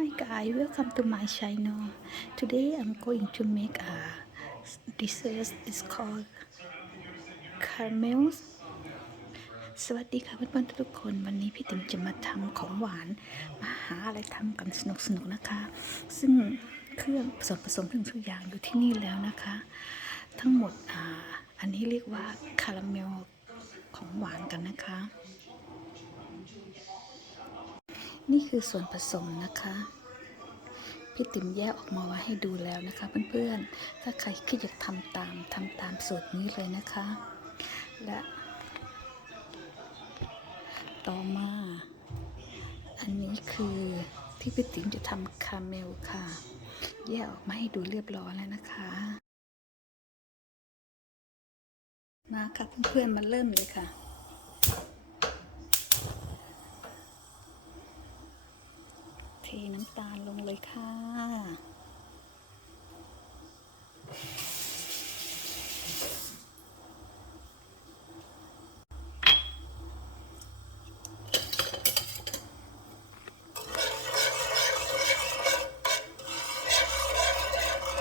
Hi guys, welcome to my channel. Today I'm going to make a dessert. It's called caramel. สวัสดีค่ะเพื่อนๆทุกคนวันนี้พี่ติ๋มจะมาทำของหวานมาหาอะไรทำกันสนุกๆนะคะซึ่งเครื่องส่วนผสมทุกอย่างอยู่ที่นี่แล้วนะคะทั้งหมดอันนี้เรียกว่าคาราเมลของหวานกันนะคะนี่คือส่วนผสมนะคะพี่ติ๋มแยกออกมาไว้ให้ดูแล้วนะคะเพื่อนๆถ้าใครคิดอยากทำตามสูตรนี้เลยนะคะและต่อมาอันนี้คือที่พี่ติ๋มจะทำคาเมลค่ะแยกออกมาให้ดูเรียบร้อยแล้วนะคะมาค่ะเพื่อนๆมาเริ่มเลยค่ะเทน้ำตาลลงเลยค่ะ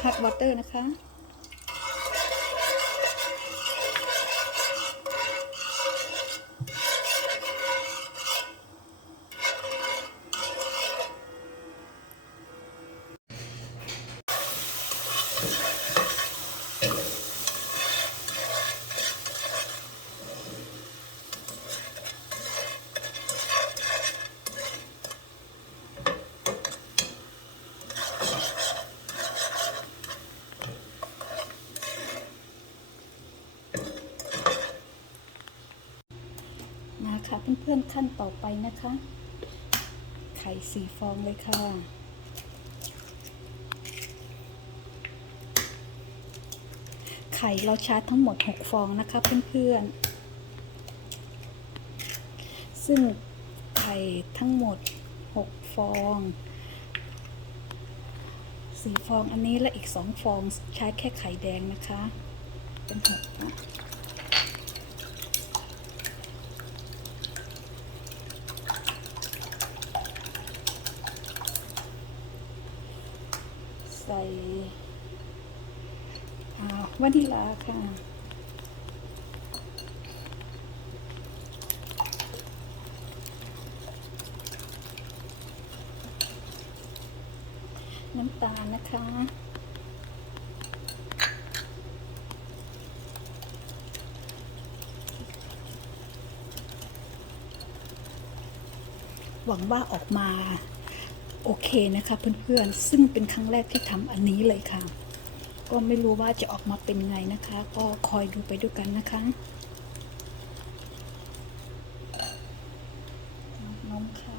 ฮอตวอเตอร์นะคะมาค่ะเพื่อนๆขั้นต่อไปนะคะไข่4 ฟองเลยค่ะไข่เราชาร์จทั้งหมด6 ฟองนะคะเพื่อนๆซึ่งไข่ทั้งหมด6 ฟอง4 ฟองอันนี้และอีก2 ฟองใช้แค่ไข่แดงนะคะเป็น6นะใส่วานิลาค่ะน้ำตาลนะคะหวังว่าออกมาโอเคนะคะเพื่อนๆซึ่งเป็นครั้งแรกที่ทำอันนี้เลยค่ะก็ไม่รู้ว่าจะออกมาเป็นไงนะคะก็คอยดูไปด้วยกันนะคะนมค่ะ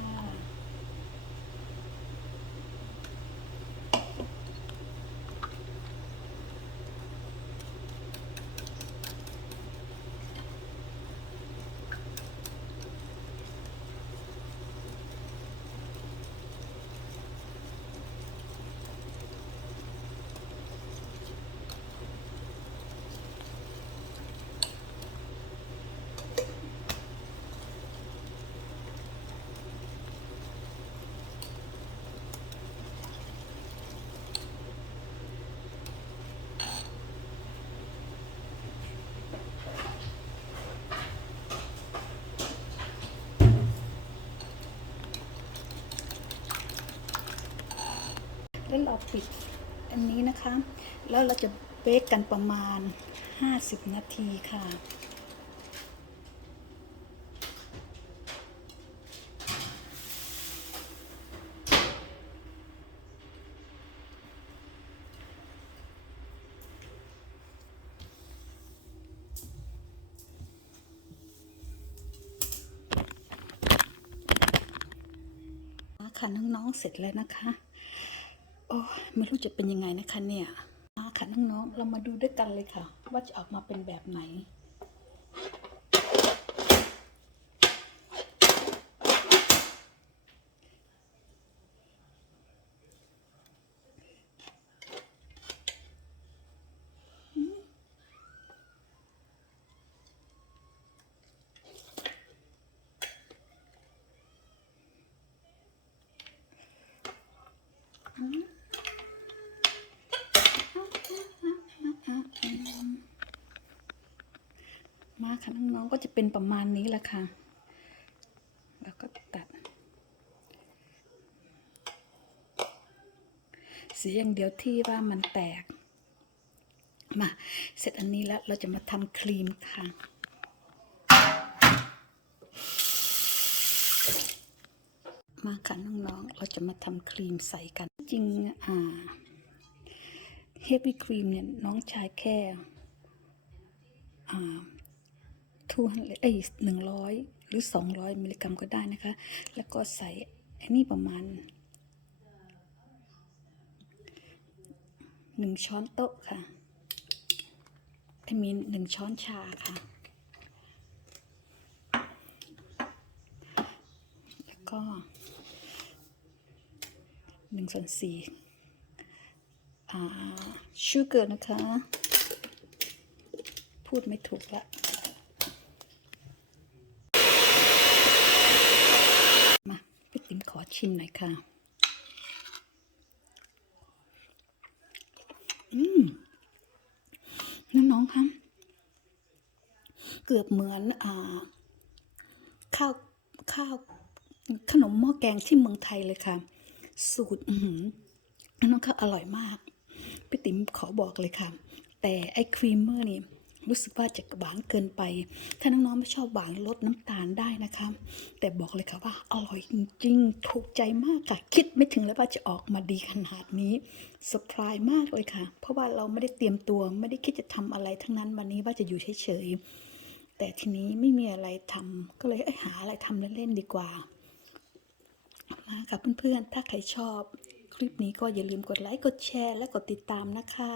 แล้วเราปิดอันนี้นะคะแล้วเราจะเบคกันประมาณ50 นาทีค่ะค่ะน้องๆเสร็จแล้วนะคะโอ้ไม่รู้จะเป็นยังไงนะคะเนี่ยมาค่ะน้องๆเรามาดูด้วยกันเลยค่ะว่าจะออกมาเป็นแบบไหน ค่ะน้องๆก็จะเป็นประมาณนี้แหละค่ะแล้วก็ตัดเสียอย่างเดียวที่ว่ามันแตกมาเสร็จอันนี้แล้วเราจะมาทำครีมค่ะมาค่ะน้องๆเราจะมาทำครีมใส่กันจริงเฮฟวี่ครีมเนี่ยน้องใช้แค่100หรือ200มิลลิกรัมก็ได้นะคะแล้วก็ใส่อันนี้ประมาณ1ช้อนโต๊ะค่ะมี1ช้อนชาค่ะแล้วก็1/4ชูเกอร์นะคะพูดไม่ถูกละมาพี่ติ๋มขอชิมหน่อยค่ะน้องๆคะเกือบเหมือนข้าวขนมหม้อแกงที่เมืองไทยเลยค่ะสูตรน้องๆค่ะอร่อยมากพี่ติ๋มขอบอกเลยค่ะแต่ไอ้ครีมเมอร์นี่รู้สึกว่าจะหวานเกินไปถ้าน้องๆไม่ชอบหวานลดน้ำตาลได้นะคะแต่บอกเลยค่ะว่าอร่อยจริงๆถูกใจมากค่ะคิดไม่ถึงเลยว่าจะออกมาดีขนาดนี้เซอร์ไพรส์มากเลยค่ะเพราะว่าเราไม่ได้เตรียมตัวไม่ได้คิดจะทำอะไรทั้งนั้นวันนี้ว่าจะอยู่เฉยๆแต่ทีนี้ไม่มีอะไรทำก็เลยหาอะไรทำเล่นๆดีกว่ามาค่ะเพื่อนๆถ้าใครชอบคลิปนี้ก็อย่าลืมกดไลค์กดแชร์และกดติดตามนะคะ